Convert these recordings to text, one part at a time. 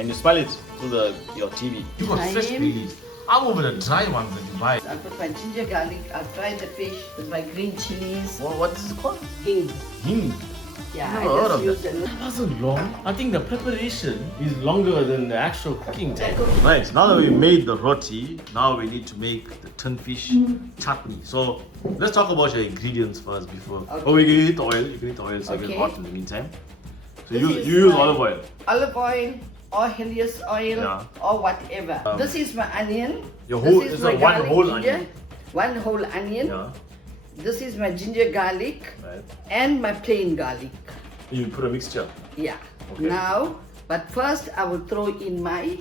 Can you smell it through your TV? You got fresh bay leaves. I'm over the dry ones that you buy. I'll put my ginger garlic. I'll fry the fish with my green chilies. What is it called? Hing. Hing. Yeah, Never heard I of just that. use That wasn't long. I think the preparation is longer than the actual cooking time. Right, now that we've made the roti, now we need to make the tinfish chutney. So let's talk about your ingredients first before. Okay. Oh, we can heat the oil. You can heat the oil so it gets Okay. hot in the meantime. So This you is use my- olive oil. olive oil or Helios oil Yeah. or whatever. This is my onion. Your This whole- is it's my a one garlic whole ginger. onion. One whole onion. Yeah. This is my ginger garlic Right. and my plain garlic. You put a mixture. Yeah. Okay. Now, but first I will throw in my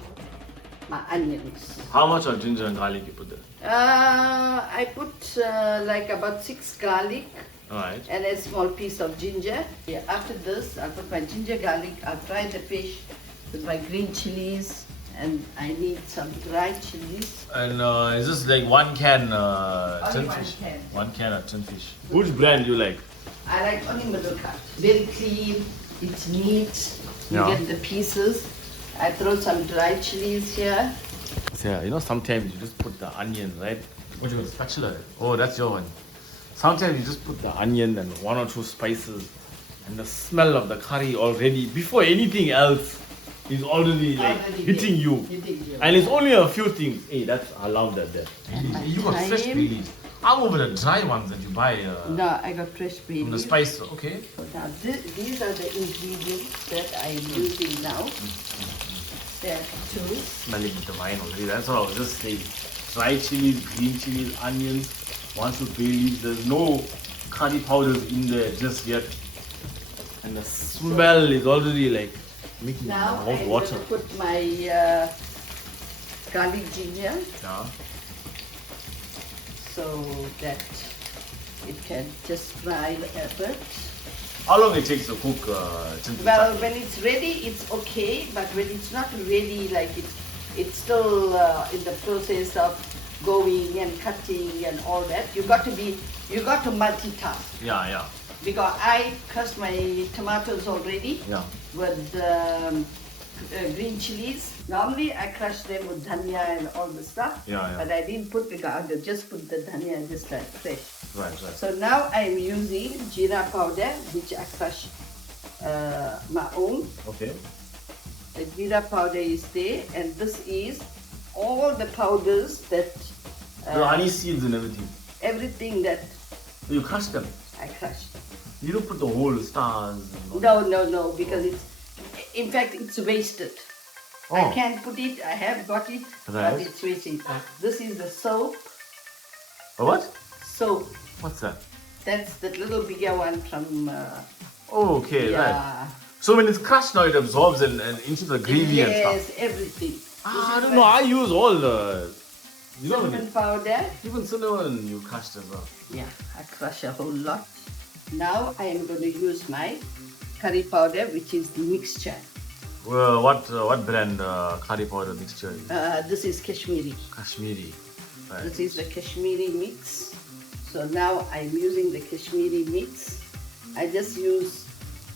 onions. How much of ginger and garlic you put there? I put like about 6 garlic Alright. and a small piece of ginger. Yeah, after this, I'll put my ginger garlic. I'll fry the fish with my green chilies, and I need some dried chilies. And is this like 1 can Only tinfish? 1 can. 1 can of tinfish. Which brand do you like? I like only middle cut. Very clean, it's neat. You Yeah. get the pieces. I throw some dried chilies here. Yeah, you know sometimes you just put the onion, right? What you got, a spatula? Oh, that's your one. Sometimes you just put the onion and 1 or 2 spices, and the smell of the curry already, before anything else, is already like Already hitting there. you. Hitting you. And it's only a few things. Hey, I love that there. You got fresh bay Thyme. leaves. I'm over the dry ones that you buy No, I got fresh bay from the leaves. spice. Okay. Now these are the ingredients that I am using now. There are 2. Smelling the wine already. That's what I was just saying. Dried chilies, green chilies, onions, 1 to 3 leaves. There's no curry powders in there just yet. And the smell is already like making Now my mouth I'm water. going to put my garlic ginger Yeah. so that it can just fry a bit. How long it takes to cook tinfish Well, chutney? when it's ready, it's okay, but when it's not ready, like it's still in the process of going and cutting and all that, you got to multitask. Yeah. Because I crushed my tomatoes already Yeah. with green chilies. Normally I crush them with dhania and all the stuff, Yeah. but I didn't put the garlic, just put the dhania just like fresh. Right. So now I'm using jeera powder, which I crush my own. Okay. The jeera powder is there, and this is all the powders that The honey seeds and everything. everything that You crush them. I crushed. You don't put the whole stars. And all. No, because in fact it's wasted. I Oh. can't put it, I have got it, Right. but it's wasted. This is the soap. Oh, what? Soap. What's that? That's the little bigger one from Oh, okay, right. yeah. So when it's crushed now, it absorbs and into the gravy and stuff. Yes, everything. I don't know. I use all the. You know, Cinnamon powder. even cinnamon you crushed as well. Yeah, I crush a whole lot. Now I am going to use my curry powder, which is the mixture. Well, what brand curry powder mixture? Is? This is Kashmiri. Kashmiri. Right. This is the Kashmiri mix. So now I'm using the Kashmiri mix. I just use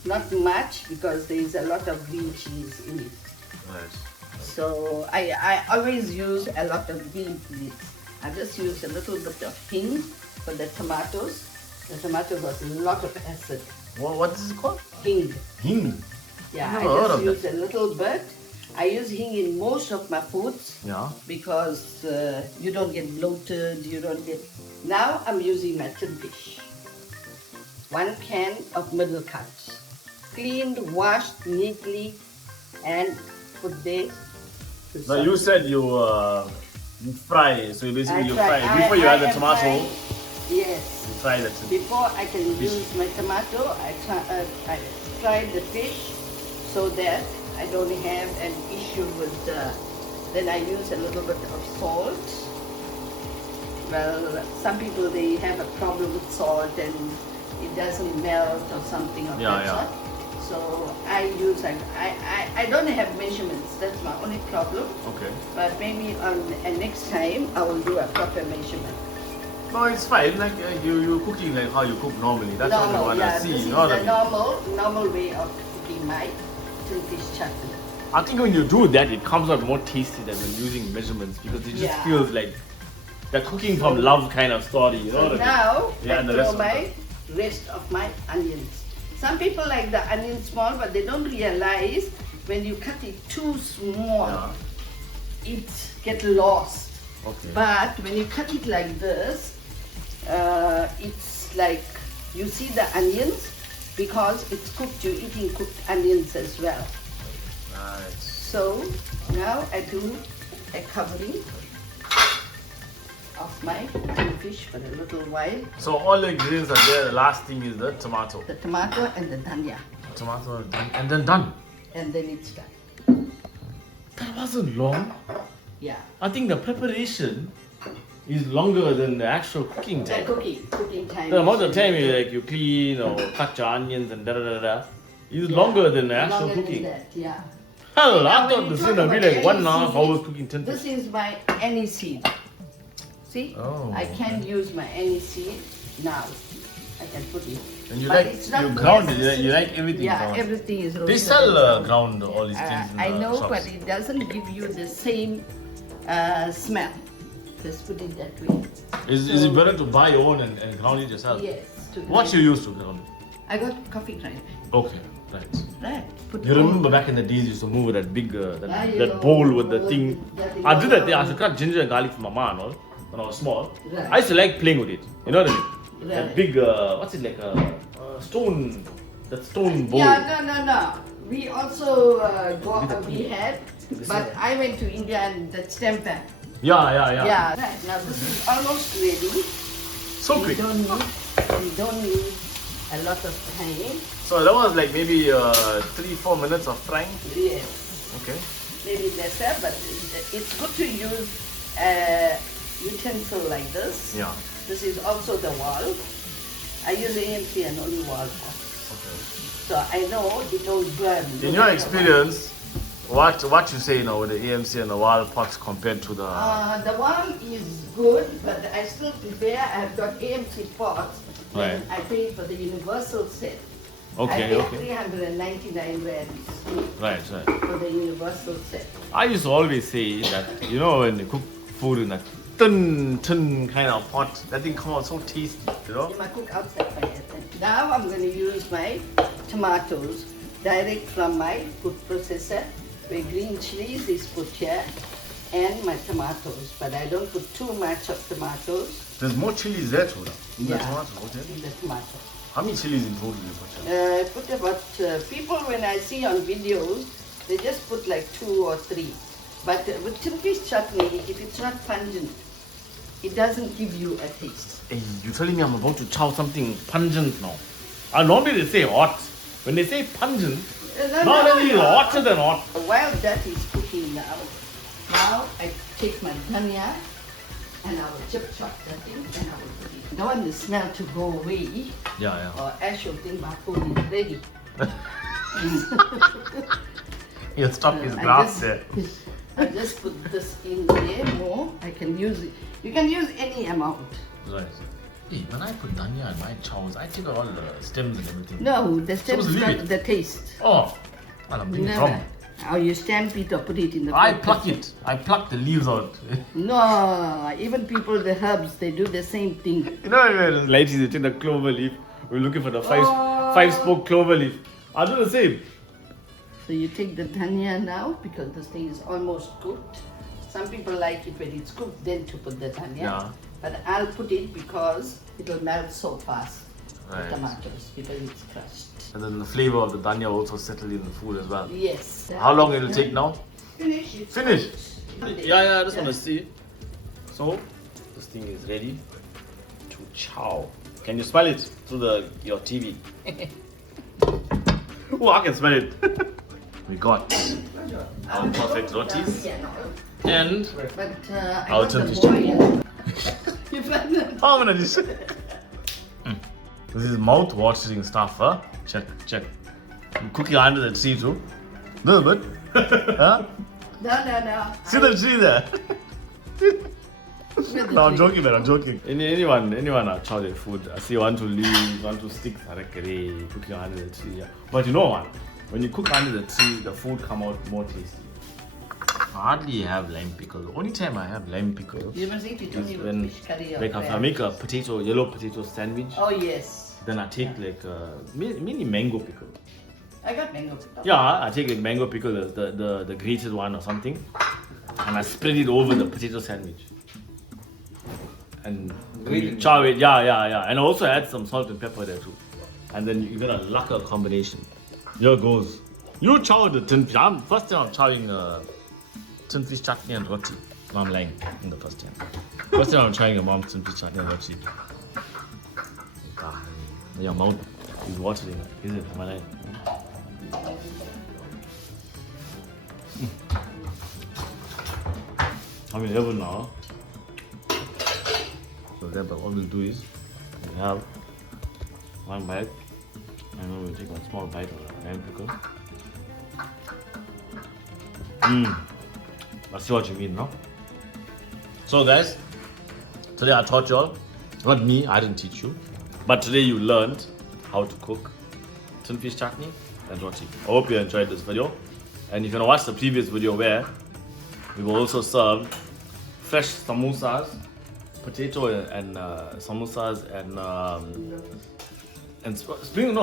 not much because there is a lot of green chilies in it. Right. So I always use a lot of green chilies. I just use a little bit of hing for the tomatoes. The tomato got a lot of acid. What is it called? Hing. Hing. Yeah, Never heard I of just use a little bit. I use hing in most of my foods Yeah. because you don't get bloated, you don't get... Now I'm using my tinfish. 1 can of middle cut. Cleaned, washed neatly and put there. to Now some- you said you fry, so basically you fry before you add the am tomato. frying- Yes. You fry that. Before I can Fish. use my tomato, I fry the fish so that I don't have an issue with. Then I use a little bit of salt. Well, some people they have a problem with salt and it doesn't melt or something of Yeah, that yeah. sort. So I use I don't have measurements. That's my only problem. Okay. But maybe on next time I will do a proper measurement. No, it's fine. Like you cooking like how you cook normally. That's what I want to This see. is Not the a normal way of cooking my tinfish chutney. I think when you do that, it comes out more tasty than when using measurements because it just Yeah. feels like the cooking from love kind of story. You know So what I mean? now Yeah, I and the throw rest of my rest of my onions. Some people like the onion small, but they don't realize when you cut it too small, Yeah. it get lost. Okay. But when you cut it like this, it's like you see the onions because it's cooked. You're eating cooked onions as well. Right. So now I do a covering of my fish for a little while. So all the ingredients are there. The last thing is the tomato. The tomato and the dhania, Tomato done, and then done. and then it's done. That wasn't long. Yeah. I think the preparation is longer than the actual cooking The time. cooking time. The amount of time you clean or cut your onions and da da da da is longer than the actual Longer than cooking. that, yeah. Hell, Now, I when thought you this talk is gonna be about like 1.5 any hours season, cooking tinfish. This is my any seed. See? Oh, I can use my any seed now. I can put it. And you But like it's not you ground it. necessary. You like everything Yeah, ground. everything is roasted. They sell and ground. ground all these things in I the know, shops. but it doesn't give you the same smell. Just put it that way. Is it better to buy your own and ground it yourself? Yes. to What grind. you use to ground it? I got coffee grinder. Okay, right. Right. Put You all- remember back in the days, you used to move with that big, Yeah, you that know, bowl with the thing. that I did that thing. I is- used to cut ginger and garlic for my mom and all when I was small. Right. I used to like playing with it. You know what I mean? That Right. big, what's it like, stone, that stone bowl. Yeah, no. We also we had, but I went to India and that's temper. Yeah. Yeah. Right. Now this is almost ready. So quick. We don't need a lot of time. So that was like maybe 3-4 minutes of frying. Yes. Okay. Maybe lesser, but it's good to use a utensil like this. Yeah. This is also the wall. I use AMC and only wall pot. Okay. So I know it don't burn. In your experience, what you say now with the AMC and the wall pots compared to the The one is good, but I still prefer. I have got AMC pots. Right. I paid for the universal set. I okay, paid okay. 399 rands Right. for the universal set. I used to always say that, you know, when you cook food in a tin kind of pot, that thing come out so tasty, you know? You might cook outside fire. Now I'm going to use my tomatoes direct from my food processor, where green chilies is put here, and my tomatoes. But I don't put too much of tomatoes There's more chilies there too, in Yeah. the tomato, okay? in the tomato. How many chilies in total you put here? I put about, people when I see on videos, they just put like 2 or 3. But with Tinfish chutney, if it's not pungent, it doesn't give you a taste. Hey, you're telling me I'm about to chow something pungent now. Normally they say hot. When they say pungent, not only hotter than hot. While that is cooking now I take my dhania and I will chop that thing and I will put it. I want the smell to go away, Yeah. or actual thing, my food is ready. He'll stop his I grass just- there. I just put this in there more. I can use it. You can use any amount. Right. Hey, when I put dhania in my chows, I take out all the stems and everything. No, the stems leave got it. the taste. Oh, well, I'm being Never. wrong. Or you stamp it or put it in the I food pluck processor. it. I pluck the leaves out. No, even people, the herbs, they do the same thing. You know, when ladies they take the clover leaf, we're looking for the five-spoke clover leaf. I do the same. So you take the dhania now because this thing is almost cooked. Some people like it when it's cooked, then to put the dhania. Yeah. But I'll put it because it will melt so fast, Right. the tomatoes, because it's crushed. And then the flavor of the dhania also settle in the food as well. Yes. How long it'll take now? Finish it. Finish. Yeah, I just want to Yeah. see. So, this thing is ready to chow. Can you smell it through your TV? Oh, I can smell it. We got our perfect rotis Yeah, no. and But I Our got the Tinfish boil. You find that? how many dish? This is mouth-watering stuff, huh? Check. I'm cooking under the tree too. Little bit. Huh? No. See the tree there? No, I'm joking, man. I'm joking. Anyone chow their food. I see one to leave, one to stick. Cooking under the tree. Yeah. But you know what? When you cook under the tree, the food come out more tasty. I hardly have lime pickle. The only time I have lime pickle You must eat it only is with when fish curry or like if I crab. make a yellow potato sandwich, Oh yes. then I take like a mini mango pickle. I got mango pickle. Yeah, I take a mango pickle, the grated one or something, and I spread it over the potato sandwich. And chow it, yeah. And I also add some salt and pepper there too. And then you get a lacquer combination. Here goes. You chow the tinfish. First time I'm chowing tinfish chutney and roti. No, I'm lying in the first time. First time I'm trying a mom's tinfish chutney and roti. Your mouth is watering. Is it? Am I lying? I'm in heaven now. So then, but what we'll do is we have one bite, and then we'll take a small bite of the lime pickle. I see what you mean, no? So guys, today I taught y'all, not me, I didn't teach you, but today you learned how to cook tinfish chutney and roti. I hope you enjoyed this video, and if you want to watch the previous video where we will also serve fresh samosas, potato and samosas and spring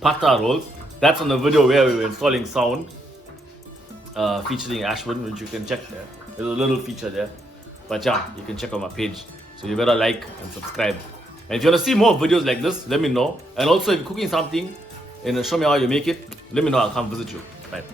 pata rolls. That's on the video where we were installing sound featuring Ashwin, which you can check there. There's a little feature there, but yeah, you can check on my page. So you better like and subscribe. And if you want to see more videos like this, let me know. And also if you're cooking something and show me how you make it, let me know. I'll come visit you. Bye.